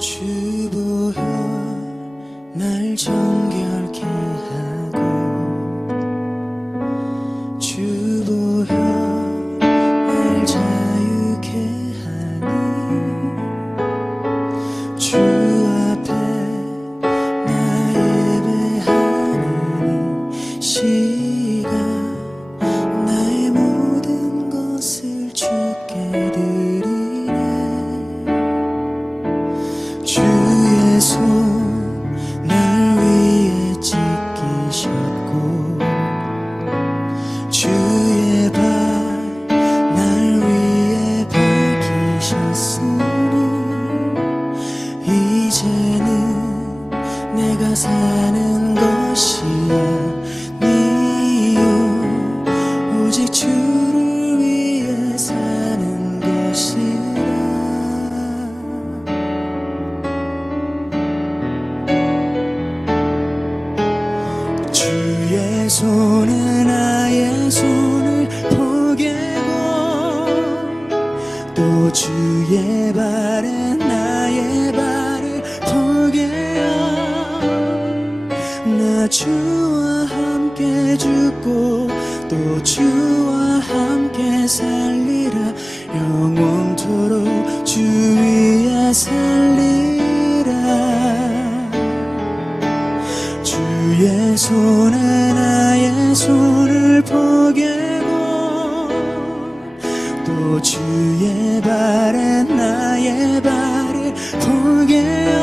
주 보혈 날 정결케 하고 주 보혈 날 자유케 하니 주 앞에 나 예배하는 이 시간 나의 모든 것을 주께 드리네. 주의 손 날 위에 지키셨고 주의 발 날 위에 밝히셨으니 이제는 내가 사는 것이 아니요 오직 주를 위해 사는 것이라. 주의 손은 나의 손을 포개고 또 주의 발은 나의 발을 포개어 나 주와 함께 죽고 또 주와 함께 살리라. 영원토록 주 위에 살리라. 주의 손은 나의 손을 포개고 또 주의 발은 나의 발을 포개어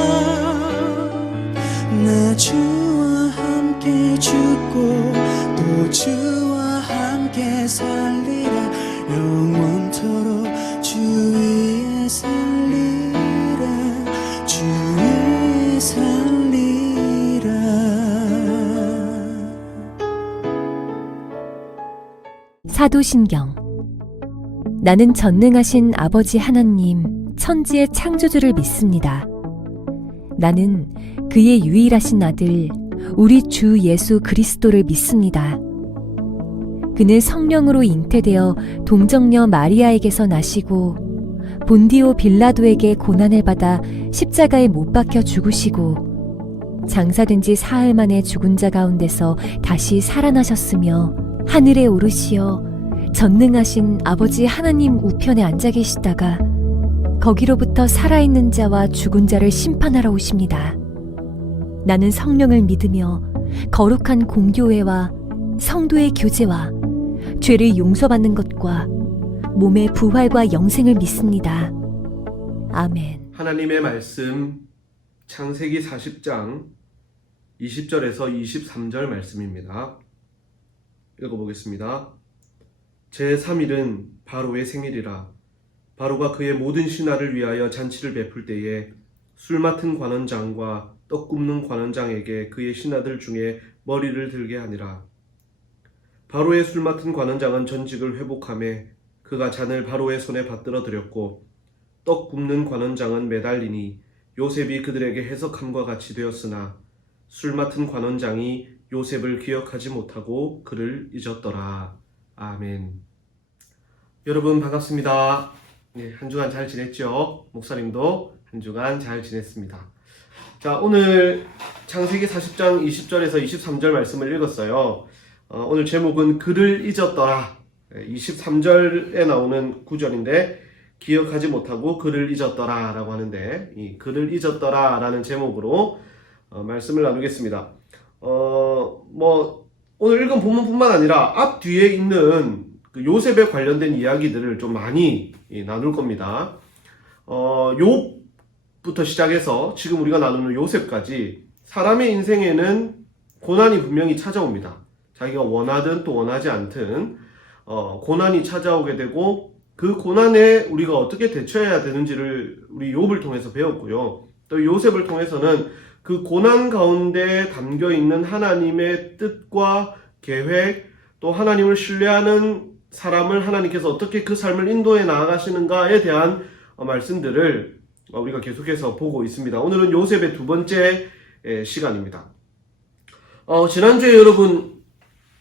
나 주와 함께 죽고 또 주와 함께 살리라. 영원토록 주 위에 살리라. 주 위에 살리라. 사도신경. 나는 전능하신 아버지 하나님, 천지의 창조주를 믿습니다. 나는 그의 유일하신 아들, 우리 주 예수 그리스도를 믿습니다. 그는 성령으로 잉태되어 동정녀 마리아에게서 나시고 본디오 빌라도에게 고난을 받아 십자가에 못 박혀 죽으시고 장사된 지 사흘 만에 죽은 자 가운데서 다시 살아나셨으며 하늘에 오르시어 전능하신 아버지 하나님 우편에 앉아 계시다가 거기로부터 살아있는 자와 죽은 자를 심판하러 오십니다. 나는 성령을 믿으며 거룩한 공교회와 성도의 교제와 죄를 용서받는 것과 몸의 부활과 영생을 믿습니다. 아멘. 하나님의 말씀 창세기 40장 20절에서 23절 말씀입니다. 읽어보겠습니다. 제3일은 바로의 생일이라. 바로가 그의 모든 신하를 위하여 잔치를 베풀 때에 술 맡은 관원장과 떡 굽는 관원장에게 그의 신하들 중에 머리를 들게 하니라. 바로의 술 맡은 관원장은 전직을 회복하매 그가 잔을 바로의 손에 받들어 드렸고 떡 굽는 관원장은 매달리니 요셉이 그들에게 해석함과 같이 되었으나 술 맡은 관원장이 요셉을 기억하지 못하고 그를 잊었더라. 아멘. 여러분 반갑습니다. 한 주간 잘 지냈죠? 목사님도 한 주간 잘 지냈습니다. 자, 오늘 창세기 40장 20절에서 23절 말씀을 읽었어요. 오늘 제목은 그를 잊었더라. 23절에 나오는 구절인데 기억하지 못하고 그를 잊었더라 라고 하는데 이 그를 잊었더라 라는 제목으로 말씀을 나누겠습니다. 오늘 읽은 본문뿐만 아니라 앞 뒤에 있는 그 요셉에 관련된 이야기들을 좀 많이 나눌 겁니다. 욥부터 시작해서 지금 우리가 나누는 요셉까지 사람의 인생에는 고난이 분명히 찾아옵니다. 자기가 원하든 또 원하지 않든 고난이 찾아오게 되고 그 고난에 우리가 어떻게 대처해야 되는지를 우리 욥을 통해서 배웠고요. 또 요셉을 통해서는 그 고난 가운데 담겨있는 하나님의 뜻과 계획, 또 하나님을 신뢰하는 사람을 하나님께서 어떻게 그 삶을 인도해 나아가시는가에 대한 말씀들을 우리가 계속해서 보고 있습니다. 오늘은 요셉의 두 번째 시간입니다. 지난주에 여러분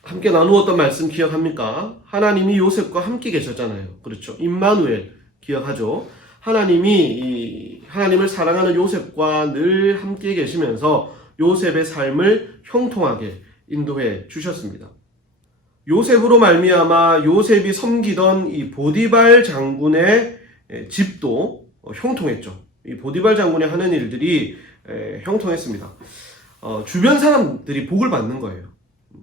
함께 나누었던 말씀 기억합니까? 하나님이 요셉과 함께 계셨잖아요. 그렇죠. 임마누엘 기억하죠? 하나님을 사랑하는 요셉과 늘 함께 계시면서 요셉의 삶을 형통하게 인도해 주셨습니다. 요셉으로 말미암아 요셉이 섬기던 이 보디발 장군의 집도 형통했죠. 이 보디발 장군이 하는 일들이 형통했습니다. 주변 사람들이 복을 받는 거예요.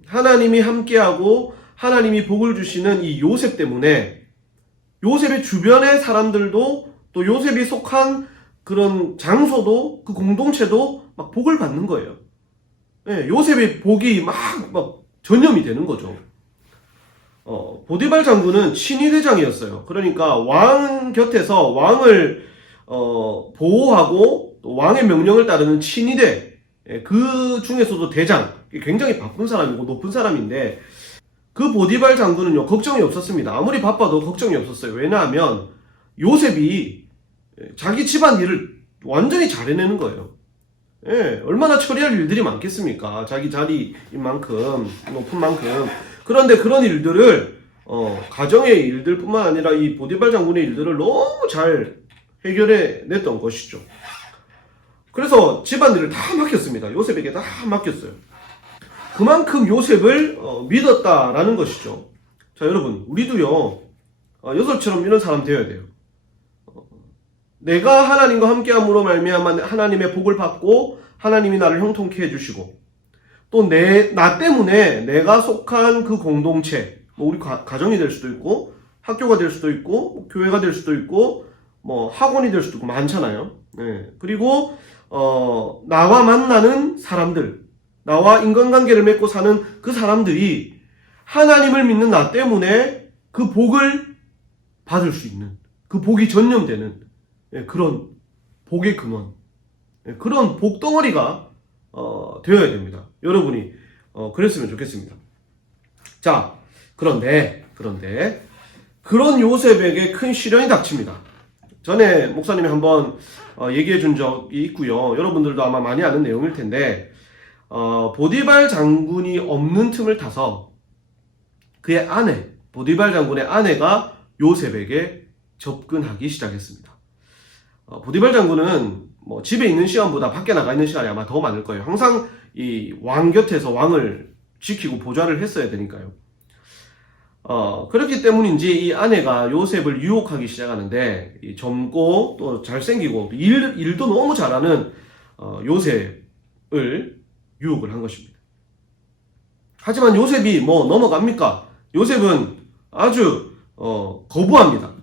하나님이 함께하고 하나님이 복을 주시는 이 요셉 때문에 요셉의 주변의 사람들도 또 요셉이 속한 그런 장소도 그 공동체도 막 복을 받는 거예요. 요셉의 복이 막 전염이 되는 거죠. 보디발 장군은 친위대장이었어요. 그러니까 왕 곁에서 왕을 보호하고 또 왕의 명령을 따르는 친위대, 그 중에서도 대장, 굉장히 바쁜 사람이고 높은 사람인데 그 보디발 장군은요 걱정이 없었습니다. 아무리 바빠도 걱정이 없었어요. 왜냐하면 요셉이 자기 집안 일을 완전히 잘 해내는 거예요. 얼마나 처리할 일들이 많겠습니까? 자기 자리인 만큼, 높은 만큼. 그런데 그런 일들을 가정의 일들뿐만 아니라 이 보디발 장군의 일들을 너무 잘 해결해 냈던 것이죠. 그래서 집안일을 다 맡겼습니다. 요셉에게 다 맡겼어요. 그만큼 요셉을 믿었다라는 것이죠. 자, 여러분, 우리도요 요셉처럼 이런 사람 되어야 돼요. 내가 하나님과 함께함으로 말미암아 하나님의 복을 받고 하나님이 나를 형통케 해주시고 또 나 때문에 내가 속한 그 공동체, 뭐 우리 가정이 될 수도 있고 학교가 될 수도 있고 교회가 될 수도 있고 뭐 학원이 될 수도 있고 많잖아요. 그리고 나와 만나는 사람들, 나와 인간관계를 맺고 사는 그 사람들이 하나님을 믿는 나 때문에 그 복을 받을 수 있는, 그 복이 전염되는 그런 복의 근원, 그런 복덩어리가 되어야 됩니다. 여러분이 그랬으면 좋겠습니다. 자, 그런데 그런 요셉에게 큰 시련이 닥칩니다. 전에 목사님이 한번 얘기해 준 적이 있고요. 여러분들도 아마 많이 아는 내용일 텐데 보디발 장군이 없는 틈을 타서 그의 아내, 보디발 장군의 아내가 요셉에게 접근하기 시작했습니다. 보디발 장군은 뭐 집에 있는 시간보다 밖에 나가 있는 시간이 아마 더 많을 거예요. 항상 이 왕 곁에서 왕을 지키고 보좌를 했어야 되니까요. 그렇기 때문인지 이 아내가 요셉을 유혹하기 시작하는데 이 젊고 또 잘생기고 일도 너무 잘하는 요셉을 유혹을 한 것입니다. 하지만 요셉이 뭐 넘어갑니까? 요셉은 아주 거부합니다.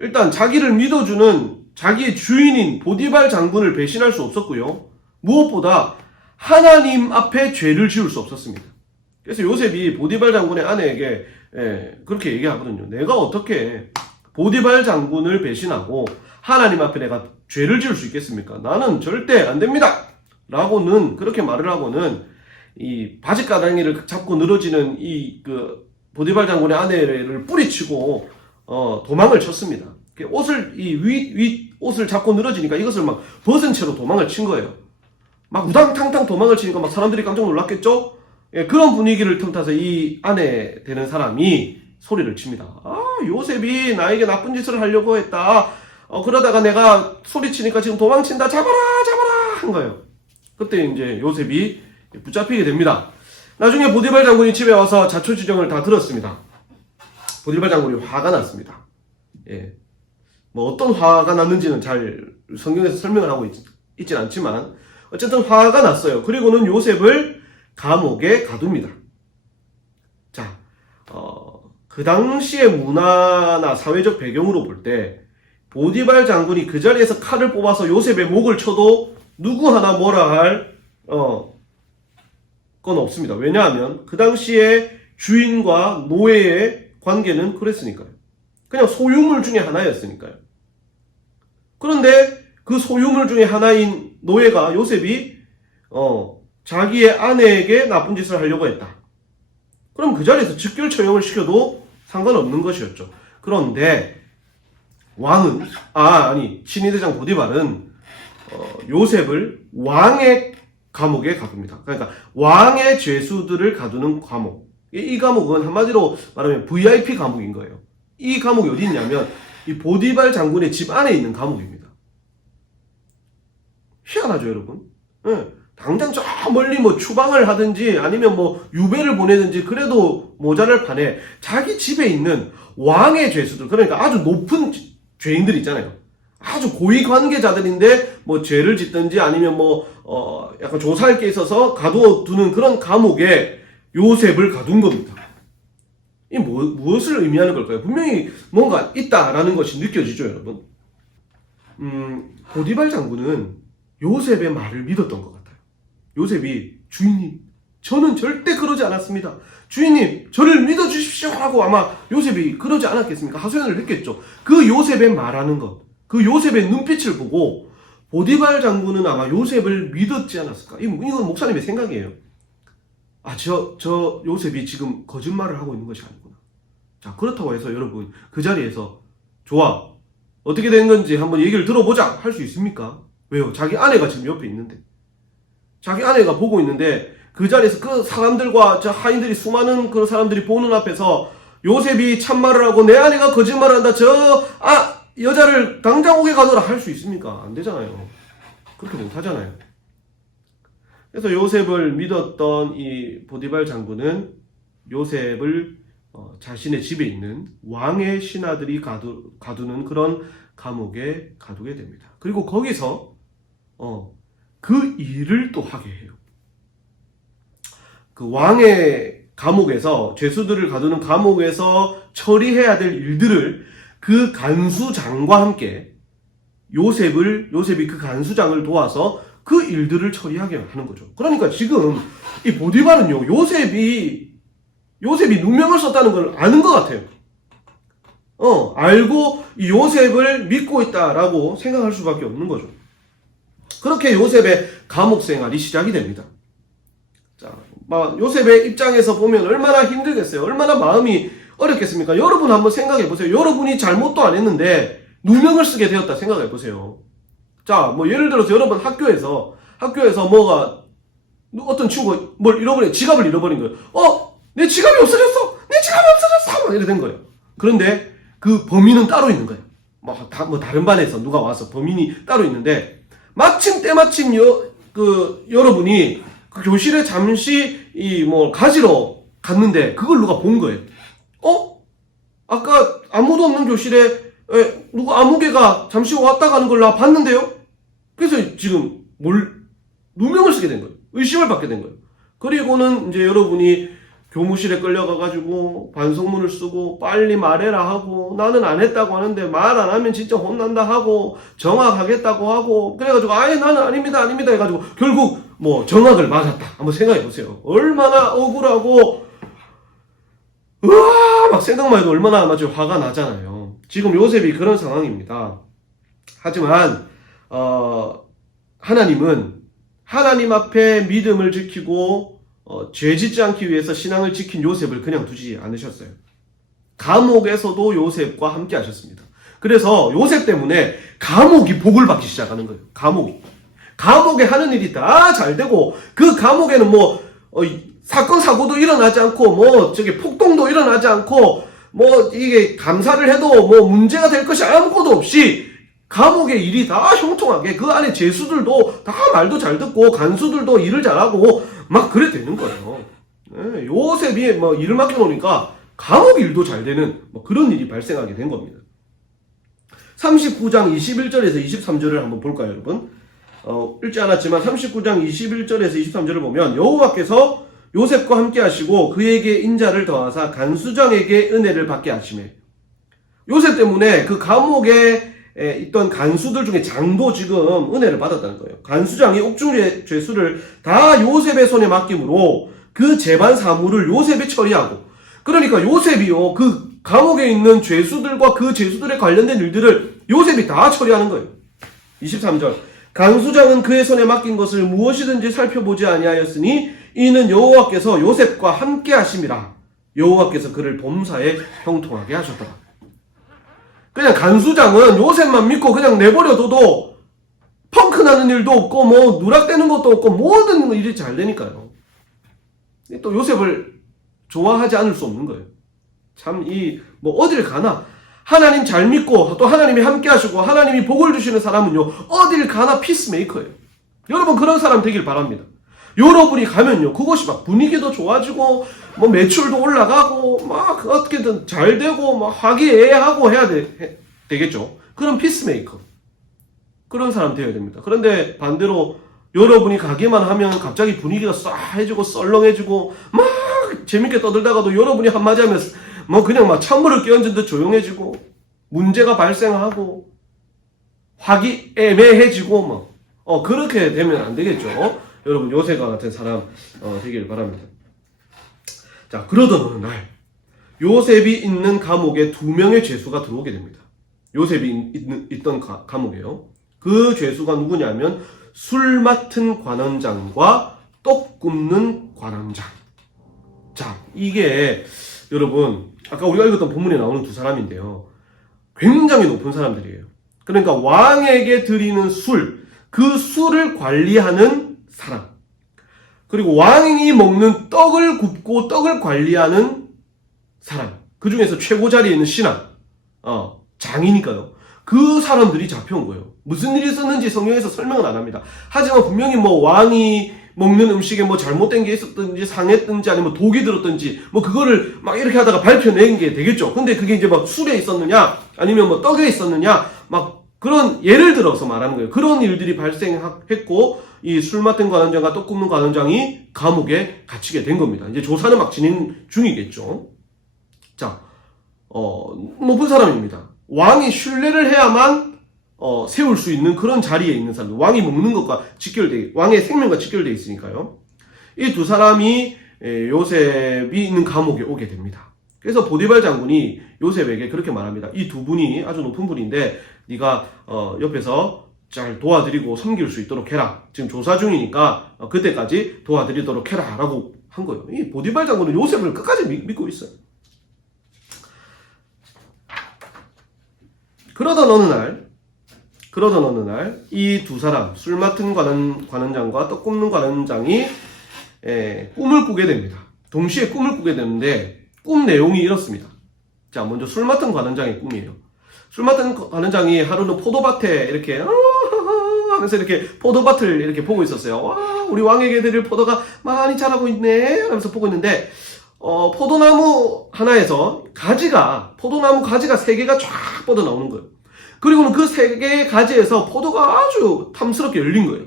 일단 자기를 믿어주는 자기의 주인인 보디발 장군을 배신할 수 없었고요. 무엇보다 하나님 앞에 죄를 지을 수 없었습니다. 그래서 요셉이 보디발 장군의 아내에게 그렇게 얘기하거든요. 내가 어떻게 보디발 장군을 배신하고 하나님 앞에 내가 죄를 지을 수 있겠습니까? 나는 절대 안 됩니다! 라고는 그렇게 말을 하고는 이 바지가랑이를 잡고 늘어지는 그 보디발 장군의 아내를 뿌리치고 도망을 쳤습니다. 옷을 잡고 늘어지니까 이것을 막 벗은 채로 도망을 친 거예요. 막 우당탕탕 도망을 치니까 막 사람들이 깜짝 놀랐겠죠? 그런 분위기를 틈타서 이 아내 되는 사람이 소리를 칩니다. 요셉이 나에게 나쁜 짓을 하려고 했다. 그러다가 내가 소리치니까 지금 도망친다. 잡아라 한 거예요. 그때 이제 요셉이 붙잡히게 됩니다. 나중에 보디발 장군이 집에 와서 자초지종을 다 들었습니다. 보디발 장군이 화가 났습니다. 뭐 어떤 화가 났는지는 잘 성경에서 설명을 하고 있진 않지만 어쨌든 화가 났어요. 그리고는 요셉을 감옥에 가둡니다. 자, 그 당시의 문화나 사회적 배경으로 볼 때 보디발 장군이 그 자리에서 칼을 뽑아서 요셉의 목을 쳐도 누구 하나 뭐라 할 건 없습니다. 왜냐하면 그 당시에 주인과 노예의 관계는 그랬으니까요. 그냥 소유물 중에 하나였으니까요. 그런데 그 소유물 중에 하나인 노예가 요셉이 자기의 아내에게 나쁜 짓을 하려고 했다. 그럼 그 자리에서 즉결 처형을 시켜도 상관없는 것이었죠. 그런데 왕은 친위대장 보디발은 요셉을 왕의 감옥에 가둡니다. 그러니까 왕의 죄수들을 가두는 감옥. 이 감옥은 한마디로 말하면 VIP 감옥인 거예요. 이 감옥이 어디 있냐면 이 보디발 장군의 집 안에 있는 감옥입니다. 희한하죠, 여러분? 예. 당장 저 멀리 뭐 추방을 하든지 아니면 뭐 유배를 보내든지 그래도 모자랄 판에 자기 집에 있는 왕의 죄수들, 그러니까 아주 높은 죄인들 있잖아요. 아주 고위 관계자들인데 뭐 죄를 짓든지 아니면 뭐 약간 조사할 게 있어서 가둬두는 그런 감옥에 요셉을 가둔 겁니다. 이 무엇을 의미하는 걸까요? 분명히 뭔가 있다라는 것이 느껴지죠, 여러분. 보디발 장군은 요셉의 말을 믿었던 것 같아요. 요셉이 주인님, 저는 절대 그러지 않았습니다. 주인님, 저를 믿어주십시오 하고 아마 요셉이 그러지 않았겠습니까? 하소연을 했겠죠. 그 요셉의 말하는 것, 그 요셉의 눈빛을 보고 보디발 장군은 아마 요셉을 믿었지 않았을까? 이건 목사님의 생각이에요. 저 요셉이 지금 거짓말을 하고 있는 것이 아니구나. 자, 그렇다고 해서 여러분 그 자리에서 좋아, 어떻게 된 건지 한번 얘기를 들어보자 할 수 있습니까? 왜요? 자기 아내가 지금 옆에 있는데, 자기 아내가 보고 있는데 그 자리에서 그 사람들과 저 하인들이, 수많은 그 사람들이 보는 앞에서 요셉이 참말을 하고 내 아내가 거짓말을 한다, 여자를 당장 옥에 가둬라 할 수 있습니까? 안 되잖아요. 그렇게 못 하잖아요. 그래서 요셉을 믿었던 이 보디발 장군은 요셉을 자신의 집에 있는 왕의 신하들이 가두는 그런 감옥에 가두게 됩니다. 그리고 거기서 그 일을 또 하게 해요. 그 왕의 감옥에서, 죄수들을 가두는 감옥에서 처리해야 될 일들을 그 간수장과 함께 요셉이 그 간수장을 도와서 그 일들을 처리하게 하는 거죠. 그러니까 지금 이 보디발은요, 요셉이 누명을 썼다는 걸 아는 것 같아요. 알고 이 요셉을 믿고 있다라고 생각할 수밖에 없는 거죠. 그렇게 요셉의 감옥 생활이 시작이 됩니다. 자, 요셉의 입장에서 보면 얼마나 힘들겠어요. 얼마나 마음이 어렵겠습니까? 여러분 한번 생각해 보세요. 여러분이 잘못도 안 했는데 누명을 쓰게 되었다 생각해 보세요. 자, 뭐 예를 들어서 여러분 학교에서 뭐가, 어떤 친구가 뭘 잃어버린, 지갑을 잃어버린 거예요. 내 지갑이 없어졌어! 내 지갑이 없어졌어! 막 이래 된 거예요. 그런데 그 범인은 따로 있는 거예요. 다른 반에서 누가 와서 범인이 따로 있는데, 때마침 여러분이 그 교실에 잠시 가지러 갔는데 그걸 누가 본 거예요. 아까 아무도 없는 교실에 누가 아무개가 잠시 왔다 가는 걸 나 봤는데요? 그래서 지금 누명을 쓰게 된 거예요. 의심을 받게 된 거예요. 그리고는 이제 여러분이 교무실에 끌려가가지고 반성문을 쓰고 빨리 말해라 하고, 나는 안 했다고 하는데 말 안 하면 진짜 혼난다 하고, 정학하겠다고 하고, 그래가지고 나는 아닙니다 해가지고 결국 정학을 맞았다. 한번 생각해 보세요. 얼마나 억울하고, 막 생각만 해도 얼마나 아주 화가 나잖아요. 지금 요셉이 그런 상황입니다. 하지만 하나님은 하나님 앞에 믿음을 지키고 죄 짓지 않기 위해서 신앙을 지킨 요셉을 그냥 두지 않으셨어요. 감옥에서도 요셉과 함께 하셨습니다. 그래서 요셉 때문에 감옥이 복을 받기 시작하는 거예요. 감옥에 하는 일이 다 잘 되고, 그 감옥에는 사건 사고도 일어나지 않고 폭동도 일어나지 않고 이게 감사를 해도 문제가 될 것이 아무것도 없이 감옥의 일이 다 형통하게, 그 안에 죄수들도 다 말도 잘 듣고 간수들도 일을 잘하고 막 그래 되는 거예요. 요셉이 일을 맡겨놓으니까 감옥 일도 잘 되는 그런 일이 발생하게 된 겁니다. 39장 21절에서 23절을 한번 볼까요, 여러분? 읽지 않았지만 39장 21절에서 23절을 보면, 여호와께서 요셉과 함께 하시고 그에게 인자를 더하사 간수장에게 은혜를 받게 하시매. 요셉 때문에 그 감옥에 있던 간수들 중에 장도 지금 은혜를 받았다는 거예요. 간수장이 옥중 죄수를 다 요셉의 손에 맡김으로 그 재반 사무를 요셉이 처리하고, 그러니까 요셉이요, 그 감옥에 있는 죄수들과 그 죄수들에 관련된 일들을 요셉이 다 처리하는 거예요. 23절. 간수장은 그의 손에 맡긴 것을 무엇이든지 살펴보지 아니하였으니 이는 여호와께서 요셉과 함께 하심이라. 여호와께서 그를 범사에 형통하게 하셨더라. 그냥 간수장은 요셉만 믿고 그냥 내버려둬도 펑크 나는 일도 없고 누락되는 것도 없고 모든 일이 잘 되니까요. 또 요셉을 좋아하지 않을 수 없는 거예요. 참 어딜 가나 하나님 잘 믿고 또 하나님이 함께 하시고 하나님이 복을 주시는 사람은요, 어딜 가나 피스메이커예요. 여러분 그런 사람 되길 바랍니다. 여러분이 가면요, 그것이 막 분위기도 좋아지고 뭐 매출도 올라가고 막 어떻게든 잘 되고 막 화기애애하고 해야 되겠죠. 그런 피스메이커, 그런 사람 되어야 됩니다. 그런데 반대로 여러분이 가기만 하면 갑자기 분위기가 싸해지고 썰렁해지고 막 재밌게 떠들다가도 여러분이 한마디 하면 뭐 그냥 막 찬물을 끼얹은 듯 조용해지고 문제가 발생하고 화기애매해지고 뭐 그렇게 되면 안 되겠죠. 여러분 요셉과 같은 사람 되기를 바랍니다. 자, 그러던 어느 날 요셉이 있는 감옥에 2명의 죄수가 들어오게 됩니다. 요셉이 있던 감옥에요. 그 죄수가 누구냐면 술 맡은 관원장과 떡 굽는 관원장. 자, 이게 여러분 아까 우리가 읽었던 본문에 나오는 두 사람인데요, 굉장히 높은 사람들이에요. 그러니까 왕에게 드리는 술, 그 술을 관리하는 사람, 그리고 왕이 먹는 떡을 굽고 떡을 관리하는 사람, 그 중에서 최고 자리에 있는 신하, 장이니까요. 그 사람들이 잡혀온 거예요. 무슨 일이 있었는지 성경에서 설명은 안 합니다. 하지만 분명히 뭐 왕이 먹는 음식에 뭐 잘못된 게 있었든지 상했든지 아니면 독이 들었든지 뭐 그거를 막 이렇게 하다가 밝혀낸 게 되겠죠. 근데 그게 이제 막 술에 있었느냐 아니면 뭐 떡에 있었느냐 막 그런 예를 들어서 말하는 거예요. 그런 일들이 발생했고 이 술 맡은 관원장과 떡 굽는 관원장이 감옥에 갇히게 된 겁니다. 이제 조사는 막 진행 중이겠죠. 자, 높은 사람입니다. 왕이 신뢰를 해야만 세울 수 있는 그런 자리에 있는 사람들, 왕이 먹는 것과 왕의 생명과 직결되어 있으니까요. 이 두 사람이 요셉이 있는 감옥에 오게 됩니다. 그래서 보디발 장군이 요셉에게 그렇게 말합니다. 이 두 분이 아주 높은 분인데 네가 옆에서 잘 도와드리고 섬길 수 있도록 해라. 지금 조사 중이니까 그때까지 도와드리도록 해라 라고 한 거예요. 이 보디발 장군은 요셉을 끝까지 믿고 있어요. 그러던 어느 날 이 두 사람, 술 맡은 관원장과 떡 굽는 관원장이 꿈을 꾸게 됩니다. 동시에 꿈을 꾸게 되는데 꿈 내용이 이렇습니다. 자, 먼저 술 맡은 관원장의 꿈이에요. 술 맡은 관원장이 하루는 포도밭에 이렇게 하면서 이렇게 포도밭을 이렇게 보고 있었어요. 와, 우리 왕에게 드릴 포도가 많이 자라고 있네 하면서 보고 있는데 포도나무 하나에서 포도나무 가지가 3개가 쫙 뻗어 나오는 거예요. 그리고는 그 3개의 가지에서 포도가 아주 탐스럽게 열린 거예요.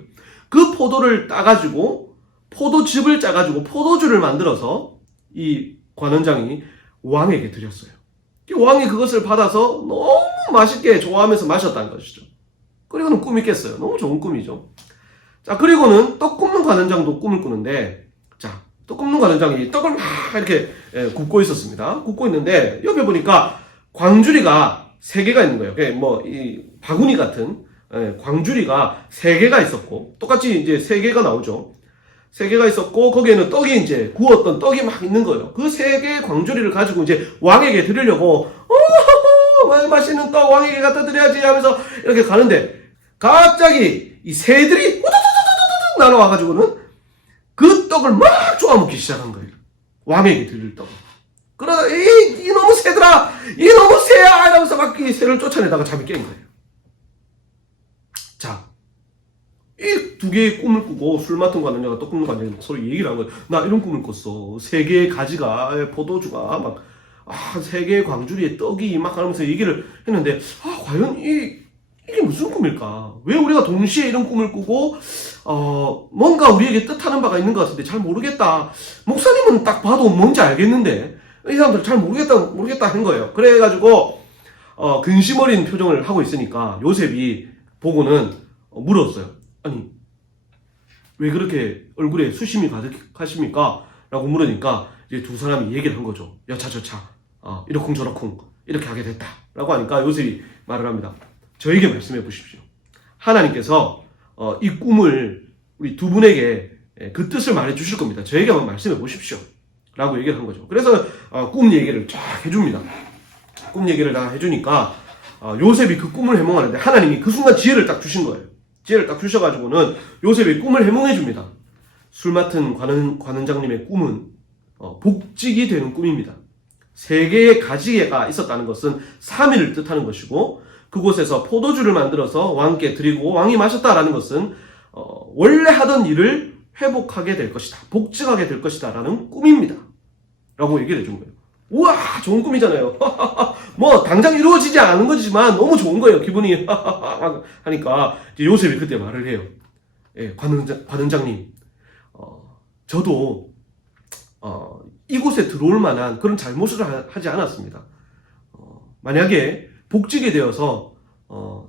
그 포도를 따가지고 포도즙을 짜가지고 포도주를 만들어서 이 관원장이 왕에게 드렸어요. 왕이 그것을 받아서 너무 맛있게 좋아하면서 마셨다는 것이죠. 그리고는 꿈이 깼어요. 너무 좋은 꿈이죠. 자, 그리고는 떡 굽는 관원장도 꿈을 꾸는데, 자, 떡 굽는 관원장이 떡을 막 이렇게 굽고 있었습니다. 굽고 있는데 옆에 보니까 광주리가 3개가 있는 거예요. 뭐 이 바구니 같은 광주리가 3개가 있었고, 똑같이 이제 3개가 나오죠. 3개가 있었고 거기에는 떡이 이제 구웠던 떡이 막 있는 거예요. 그 3개의 광주리를 가지고 이제 왕에게 드리려고 맛있는 떡 왕에게 갖다 드려야지 하면서 이렇게 가는데 갑자기 이 새들이 우두두두두두 날아와가지고는 그 떡을 막 쪼아먹기 시작한 거예요. 왕에게 드릴 떡. 그러다 이놈의 새들아, 이놈의 새야 이러면서 막 이 새를 쫓아내다가 잠이 깬 거예요. 자, 이 두 개의 꿈을 꾸고 술 맡은 관원장과 떡 굽는 관원장이 서로 얘기를 한 거예요. 나 이런 꿈을 꿨어. 3개의 가지가 포도주가 막 3개의 광주리에 떡이 막 하면서 얘기를 했는데 과연 이게 무슨 꿈일까? 왜 우리가 동시에 이런 꿈을 꾸고 뭔가 우리에게 뜻하는 바가 있는 것 같은데 잘 모르겠다. 목사님은 딱 봐도 뭔지 알겠는데 이 사람들 잘 모르겠다 한 거예요. 그래가지고 근심 어린 표정을 하고 있으니까 요셉이 보고는 물었어요. 아니 왜 그렇게 얼굴에 수심이 가득하십니까? 라고 물으니까 이제 두 사람이 얘기를 한 거죠. 여차저차 이러쿵저러쿵 이렇게 하게 됐다 라고 하니까 요셉이 말을 합니다. 저에게 말씀해 보십시오. 하나님께서 이 꿈을 우리 두 분에게 그 뜻을 말해 주실 겁니다. 저에게 한번 말씀해 보십시오 라고 얘기를 한 거죠. 그래서 꿈 얘기를 쫙 해줍니다. 꿈 얘기를 다 해주니까 요셉이 그 꿈을 해몽하는데 하나님이 그 순간 지혜를 딱 주신 거예요. 지혜를 딱 주셔가지고는 요셉이 꿈을 해몽해 줍니다. 술 맡은 관원장님의 꿈은 복직이 되는 꿈입니다. 3개의 가지가 있었다는 것은 3일을 뜻하는 것이고, 그곳에서 포도주를 만들어서 왕께 드리고 왕이 마셨다라는 것은 원래 하던 일을 회복하게 될 것이다, 복직하게 될 것이다 라는 꿈입니다 라고 얘기를 해준 거예요. 우와, 좋은 꿈이잖아요. 뭐 당장 이루어지지 않은 거지만 너무 좋은 거예요, 기분이. 하니까 이제 요셉이 그때 말을 해요. 예, 관원장님, 저도 이곳에 들어올 만한 그런 잘못을 하지 않았습니다. 만약에 복직이 되어서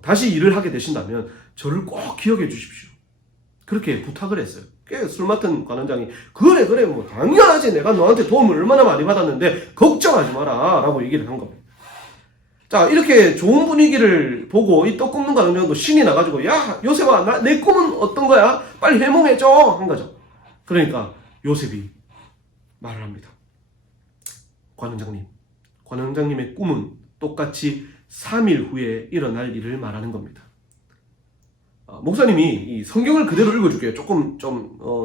다시 일을 하게 되신다면 저를 꼭 기억해 주십시오. 그렇게 부탁을 했어요. 술 맡은 관원장이 그래 뭐 당연하지, 내가 너한테 도움을 얼마나 많이 받았는데 걱정하지 마라 라고 얘기를 한 겁니다. 자, 이렇게 좋은 분위기를 보고 이 떡 굽는 관원장도 신이 나가지고, 야 요셉아, 내 꿈은 어떤 거야? 빨리 해몽해줘 한 거죠. 그러니까 요셉이 말을 합니다. 관원장님의 꿈은 똑같이 3일 후에 일어날 일을 말하는 겁니다. 목사님이 이 성경을 그대로 읽어줄게요. 조금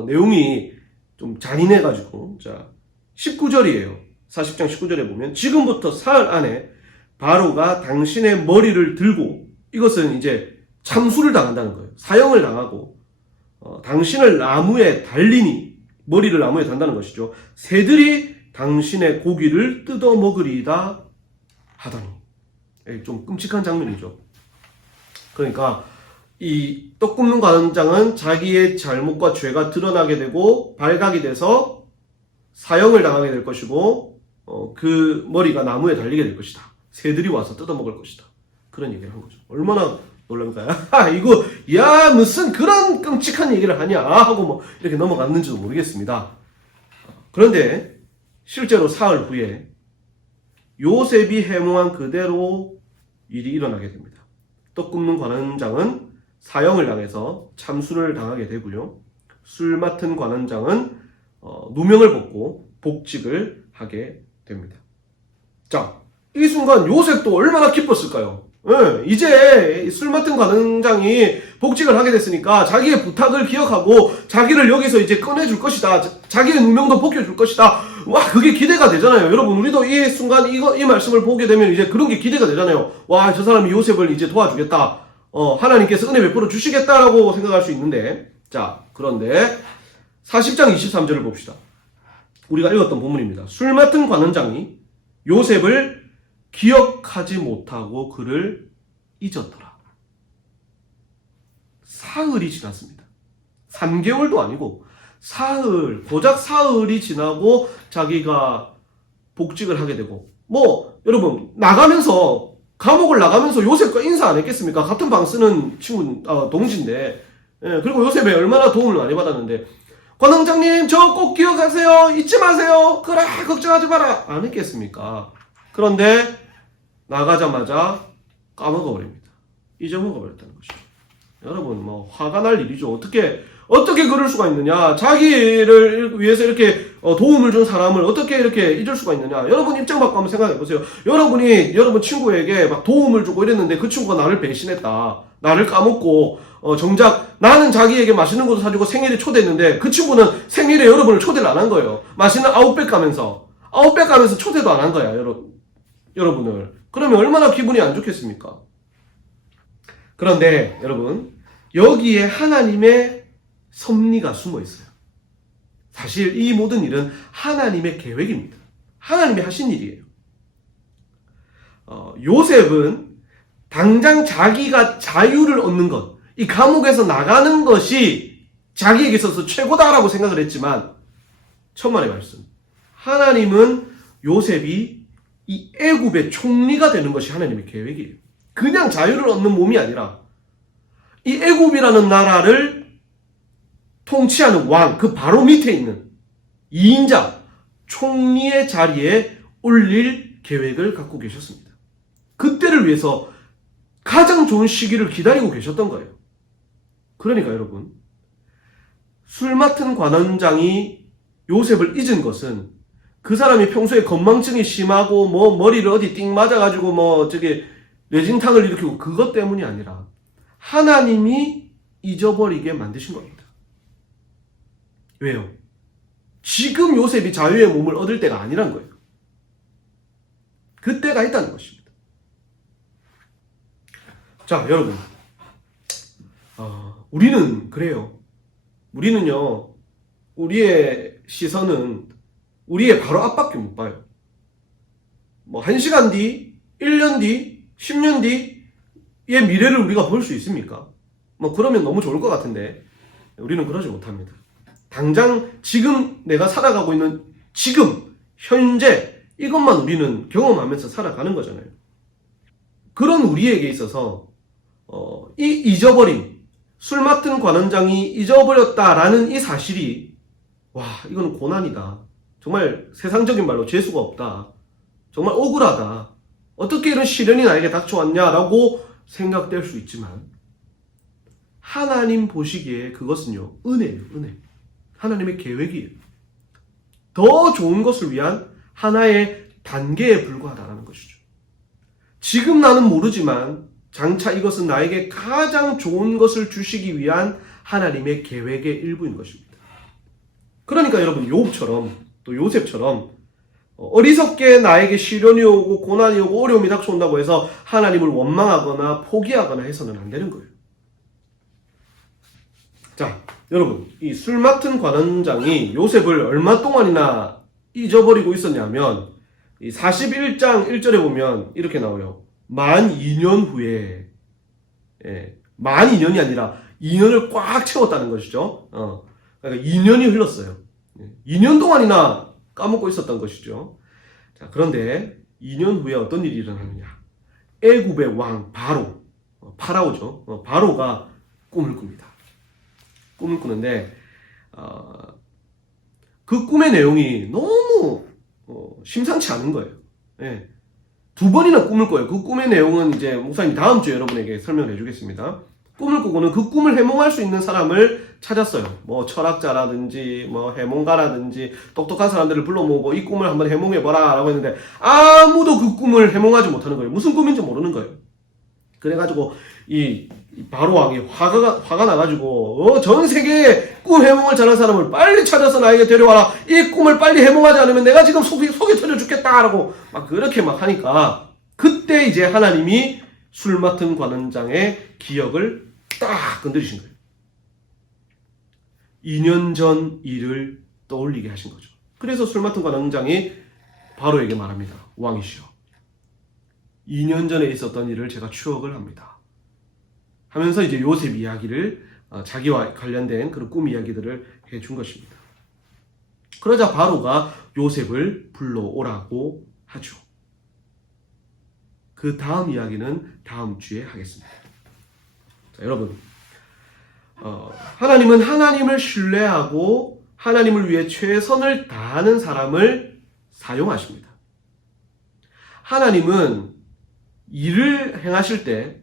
내용이 좀 잔인해가지고. 자, 19절이에요. 40장 19절에 보면, 지금부터 사흘 안에 바로가 당신의 머리를 들고, 이것은 이제 참수를 당한다는 거예요. 사형을 당하고, 당신을 나무에 달리니, 머리를 나무에 단다는 것이죠. 새들이 당신의 고기를 뜯어 먹으리이다 하더니. 좀 끔찍한 장면이죠. 그러니까 이 떡 굽는 관원장은 자기의 잘못과 죄가 드러나게 되고 발각이 돼서 사형을 당하게 될 것이고, 그 머리가 나무에 달리게 될 것이다. 새들이 와서 뜯어 먹을 것이다. 그런 얘기를 한 거죠. 얼마나 놀랍니까? 이거 야 무슨 그런 끔찍한 얘기를 하냐 하고 뭐 이렇게 넘어갔는지도 모르겠습니다. 그런데 실제로 사흘 후에 요셉이 해몽한 그대로 일이 일어나게 됩니다. 떡 굽는 관원장은 사형을 당해서 참수를 당하게 되고요. 술 맡은 관원장은 누명을 벗고 복직을 하게 됩니다. 자, 이 순간 요셉도 얼마나 기뻤을까요? 이제 술 맡은 관원장이 복직을 하게 됐으니까 자기의 부탁을 기억하고 자기를 여기서 이제 꺼내줄 것이다. 자기의 누명도 벗겨줄 것이다. 와, 그게 기대가 되잖아요. 여러분, 우리도 이 순간 이 말씀을 보게 되면 이제 그런 게 기대가 되잖아요. 와, 저 사람이 요셉을 이제 도와주겠다. 하나님께서 은혜 베풀어 주시겠다라고 생각할 수 있는데, 자, 그런데 40장 23절을 봅시다. 우리가 읽었던 본문입니다. 술 맡은 관원장이 요셉을 기억하지 못하고 그를 잊었더라. 사흘이 지났습니다. 3개월도 아니고 고작 사흘이 지나고 자기가 복직을 하게 되고, 뭐 여러분, 감옥을 나가면서 요셉과 인사 안 했겠습니까? 같은 방 쓰는 동지인데. 그리고 요셉에 얼마나 도움을 많이 받았는데, 관원장님 저 꼭 기억하세요, 잊지 마세요, 그래 걱정하지 마라 안 했겠습니까? 그런데 나가자마자 까먹어버립니다. 잊어먹어버렸다는 것이죠. 여러분, 뭐 화가 날 일이죠. 어떻게 그럴 수가 있느냐? 자기를 위해서 이렇게 도움을 준 사람을 어떻게 이렇게 잊을 수가 있느냐? 여러분 입장 바꿔 한번 생각해 보세요. 여러분 친구에게 막 도움을 주고 이랬는데 그 친구가 나를 배신했다, 나를 까먹고 정작 나는 자기에게 맛있는 것도 사주고 생일에 초대했는데 그 친구는 생일에 여러분을 초대를 안 한 거예요. 맛있는 아웃백 가면서 초대도 안 한 거야, 여러분을. 그러면 얼마나 기분이 안 좋겠습니까? 그런데 여러분, 여기에 하나님의 섭리가 숨어 있어요. 사실 이 모든 일은 하나님의 계획입니다. 하나님이 하신 일이에요. 요셉은 당장 자기가 자유를 얻는 것, 이 감옥에서 나가는 것이 자기에게 있어서 최고다라고 생각을 했지만, 천만의 말씀, 하나님은 요셉이 이 애굽의 총리가 되는 것이 하나님의 계획이에요. 그냥 자유를 얻는 몸이 아니라 이 애굽이라는 나라를 통치하는 왕, 그 바로 밑에 있는 2인자 총리의 자리에 올릴 계획을 갖고 계셨습니다. 그때를 위해서 가장 좋은 시기를 기다리고 계셨던 거예요. 그러니까 여러분, 술 맡은 관원장이 요셉을 잊은 것은 그 사람이 평소에 건망증이 심하고 뭐 머리를 어디 띵 맞아가지고 뭐 뇌진탕을 일으키고 그것 때문이 아니라 하나님이 잊어버리게 만드신 겁니다. 왜요? 지금 요셉이 자유의 몸을 얻을 때가 아니란 거예요. 그때가 있다는 것입니다. 자, 여러분, 우리는 그래요. 우리는요, 우리의 시선은 우리의 바로 앞밖에 못 봐요. 뭐 1시간 뒤, 1년 뒤, 10년 뒤의 미래를 우리가 볼 수 있습니까? 뭐 그러면 너무 좋을 것 같은데 우리는 그러지 못합니다. 당장 지금 내가 살아가고 있는 지금 현재 이것만 우리는 경험하면서 살아가는 거잖아요. 그런 우리에게 있어서 이 잊어버린 술 맡은 관원장이 잊어버렸다라는 이 사실이 와, 이건 고난이다. 정말 세상적인 말로 재수가 없다. 정말 억울하다. 어떻게 이런 시련이 나에게 닥쳐왔냐라고 생각될 수 있지만 하나님 보시기에 그것은요, 은혜예요, 은혜. 하나님의 계획이에요. 더 좋은 것을 위한 하나의 단계에 불과하다는 것이죠. 지금 나는 모르지만 장차 이것은 나에게 가장 좋은 것을 주시기 위한 하나님의 계획의 일부인 것입니다. 그러니까 여러분, 욥처럼 또 요셉처럼 어리석게 나에게 시련이 오고 고난이 오고 어려움이 닥쳐온다고 해서 하나님을 원망하거나 포기하거나 해서는 안 되는 거예요. 자, 여러분, 이 술 맡은 관원장이 요셉을 얼마 동안이나 잊어버리고 있었냐면 이 41장 1절에 보면 이렇게 나와요. 만 2년 후에, 만 2년이 아니라 2년을 꽉 채웠다는 것이죠. 그러니까 2년이 흘렀어요. 2년 동안이나 까먹고 있었던 것이죠. 자, 그런데 2년 후에 어떤 일이 일어나느냐? 애굽의 왕 파라오죠. 바로가 꿈을 꿉니다. 꿈을 꾸는데 그 꿈의 내용이 너무 심상치 않은 거예요. 예. 2번이나 꿈을 꿔요. 그 꿈의 내용은 이제 목사님이 다음 주에 여러분에게 설명을 해주겠습니다. 꿈을 꾸고는 그 꿈을 해몽할 수 있는 사람을 찾았어요. 뭐 철학자라든지 뭐 해몽가라든지 똑똑한 사람들을 불러 모으고 이 꿈을 한번 해몽해봐라 라고 했는데 아무도 그 꿈을 해몽하지 못하는 거예요. 무슨 꿈인지 모르는 거예요. 그래가지고 이 바로 왕이 화가 나가지고 전 세계에 꿈 해몽을 잘하는 사람을 빨리 찾아서 나에게 데려와라. 이 꿈을 빨리 해몽하지 않으면 내가 지금 속이 터져 죽겠다라고 막 그렇게 막 하니까 그때 이제 하나님이 술 맡은 관원장의 기억을 딱 건드리신 거예요. 2년 전 일을 떠올리게 하신 거죠. 그래서 술 맡은 관원장이 바로에게 말합니다. 왕이시여, 2년 전에 있었던 일을 제가 추억을 합니다. 하면서 이제 요셉 이야기를 자기와 관련된 그런 꿈 이야기들을 해준 것입니다. 그러자 바로가 요셉을 불러오라고 하죠. 그 다음 이야기는 다음 주에 하겠습니다. 자, 여러분, 하나님은 하나님을 신뢰하고 하나님을 위해 최선을 다하는 사람을 사용하십니다. 하나님은 일을 행하실 때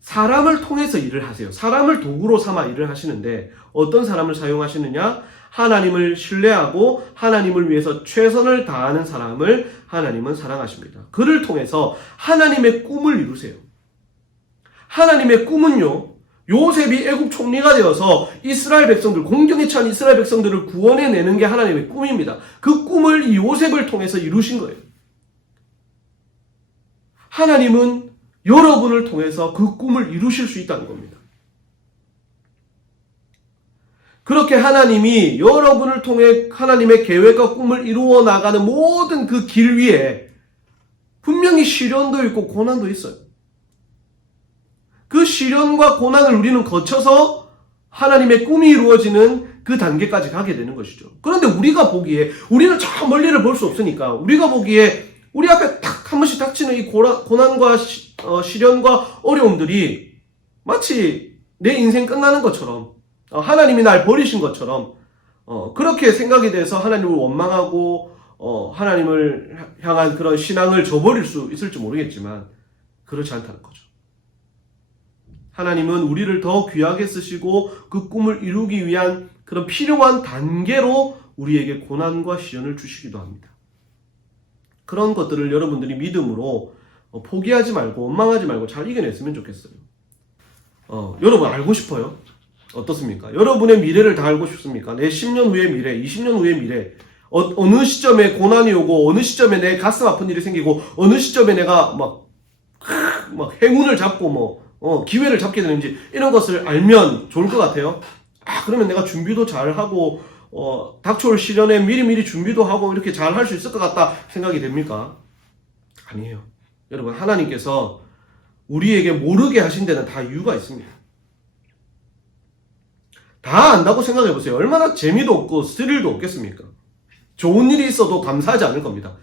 사람을 통해서 일을 하세요. 사람을 도구로 삼아 일을 하시는데 어떤 사람을 사용하시느냐? 하나님을 신뢰하고 하나님을 위해서 최선을 다하는 사람을 하나님은 사랑하십니다. 그를 통해서 하나님의 꿈을 이루세요. 하나님의 꿈은요, 요셉이 애굽 총리가 되어서 이스라엘 백성들, 공경에 처한 이스라엘 백성들을 구원해내는 게 하나님의 꿈입니다. 그 꿈을 이 요셉을 통해서 이루신 거예요. 하나님은 여러분을 통해서 그 꿈을 이루실 수 있다는 겁니다. 그렇게 하나님이 여러분을 통해 하나님의 계획과 꿈을 이루어 나가는 모든 그 길 위에 분명히 시련도 있고 고난도 있어요. 그 시련과 고난을 우리는 거쳐서 하나님의 꿈이 이루어지는 그 단계까지 가게 되는 것이죠. 그런데 우리가 보기에, 우리는 저 멀리를 볼 수 없으니까 우리가 보기에 우리 앞에 딱 한 번씩 닥치는 이 고난과 시련과 어려움들이 마치 내 인생 끝나는 것처럼, 하나님이 날 버리신 것처럼 그렇게 생각이 돼서 하나님을 원망하고 하나님을 향한 그런 신앙을 저버릴 수 있을지 모르겠지만 그렇지 않다는 거죠. 하나님은 우리를 더 귀하게 쓰시고 그 꿈을 이루기 위한 그런 필요한 단계로 우리에게 고난과 시련을 주시기도 합니다. 그런 것들을 여러분들이 믿음으로 포기하지 말고 원망하지 말고 잘 이겨냈으면 좋겠어요. 여러분 알고 싶어요? 어떻습니까? 여러분의 미래를 다 알고 싶습니까? 내 10년 후의 미래, 20년 후의 미래, 어느 시점에 고난이 오고 어느 시점에 내 가슴 아픈 일이 생기고 어느 시점에 내가 막 행운을 잡고 기회를 잡게 되는지 이런 것을 알면 좋을 것 같아요. 그러면 내가 준비도 잘 하고 닥쳐올 시련에 미리미리 준비도 하고 이렇게 잘 할 수 있을 것 같다 생각이 됩니까? 아니에요. 여러분, 하나님께서 우리에게 모르게 하신 데는 다 이유가 있습니다. 다 안다고 생각해 보세요. 얼마나 재미도 없고 스릴도 없겠습니까? 좋은 일이 있어도 감사하지 않을 겁니다.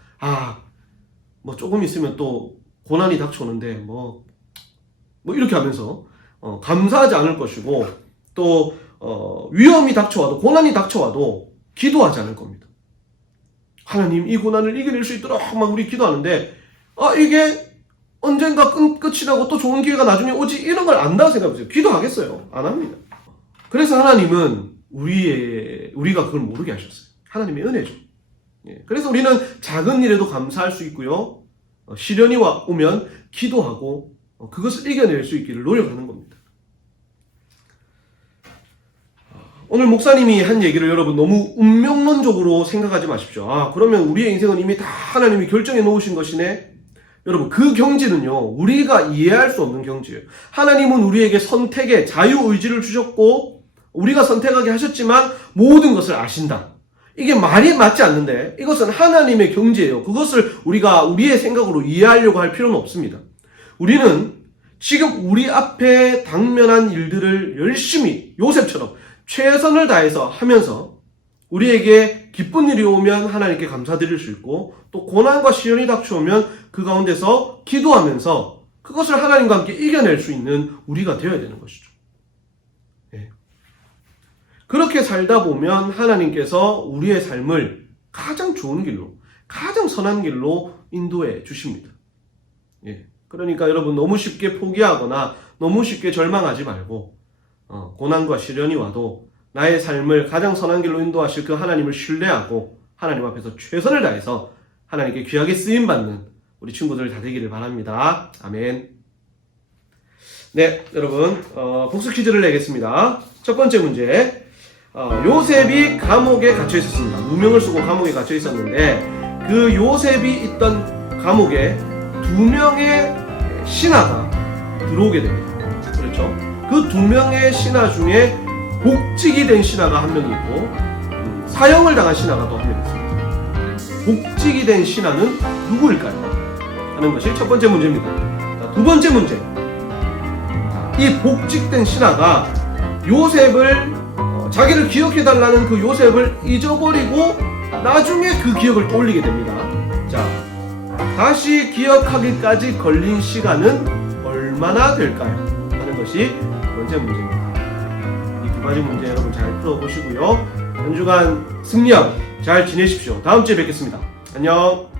조금 있으면 또 고난이 닥쳐오는데 이렇게 하면서 감사하지 않을 것이고, 또 위험이 닥쳐와도, 고난이 닥쳐와도 기도하지 않을 겁니다. 하나님, 이 고난을 이겨낼 수 있도록 막 우리 기도하는데 이게 언젠가 끝이 나고 또 좋은 기회가 나중에 오지, 이런 걸 안다고 생각해보세요. 기도하겠어요? 안 합니다. 그래서 하나님은 우리가 그걸 모르게 하셨어요. 하나님의 은혜죠. 그래서 우리는 작은 일에도 감사할 수 있고요, 시련이 오면 기도하고 그것을 이겨낼 수 있기를 노력하는 겁니다. 오늘 목사님이 한 얘기를 여러분 너무 운명론적으로 생각하지 마십시오. 그러면 우리의 인생은 이미 다 하나님이 결정해 놓으신 것이네. 여러분, 그 경지는요, 우리가 이해할 수 없는 경지예요. 하나님은 우리에게 선택의 자유의지를 주셨고 우리가 선택하게 하셨지만 모든 것을 아신다. 이게 말이 맞지 않는데 이것은 하나님의 경지예요. 그것을 우리가 우리의 생각으로 이해하려고 할 필요는 없습니다. 우리는 지금 우리 앞에 당면한 일들을 열심히 요셉처럼 최선을 다해서 하면서 우리에게 기쁜 일이 오면 하나님께 감사드릴 수 있고, 또 고난과 시련이 닥쳐오면 그 가운데서 기도하면서 그것을 하나님과 함께 이겨낼 수 있는 우리가 되어야 되는 것이죠. 그렇게 살다 보면 하나님께서 우리의 삶을 가장 좋은 길로, 가장 선한 길로 인도해 주십니다. 그러니까 여러분, 너무 쉽게 포기하거나 너무 쉽게 절망하지 말고 고난과 시련이 와도 나의 삶을 가장 선한 길로 인도하실 그 하나님을 신뢰하고 하나님 앞에서 최선을 다해서 하나님께 귀하게 쓰임받는 우리 친구들 다 되기를 바랍니다. 아멘. 네, 여러분, 복수 퀴즈를 내겠습니다. 첫 번째 문제. 요셉이 감옥에 갇혀 있었습니다. 누명을 쓰고 감옥에 갇혀 있었는데 그 요셉이 있던 감옥에 2명의 신하가 들어오게 됩니다. 그렇죠? 그 2명의 신하 중에 복직이 된 신하가 한 명이 있고 사형을 당한 신하가 또 한 명 있습니다. 복직이 된 신하는 누구일까요? 하는 것이 첫 번째 문제입니다. 자, 두 번째 문제. 이 복직된 신하가 요셉을 자기를 기억해달라는 그 요셉을 잊어버리고 나중에 그 기억을 떠올리게 됩니다. 자, 다시 기억하기까지 걸린 시간은 얼마나 될까요? 하는 것이 두 번째 문제입니다. 이 두 가지 문제 여러분 잘 풀어보시고요. 한 주간 승리하고 잘 지내십시오. 다음 주에 뵙겠습니다. 안녕.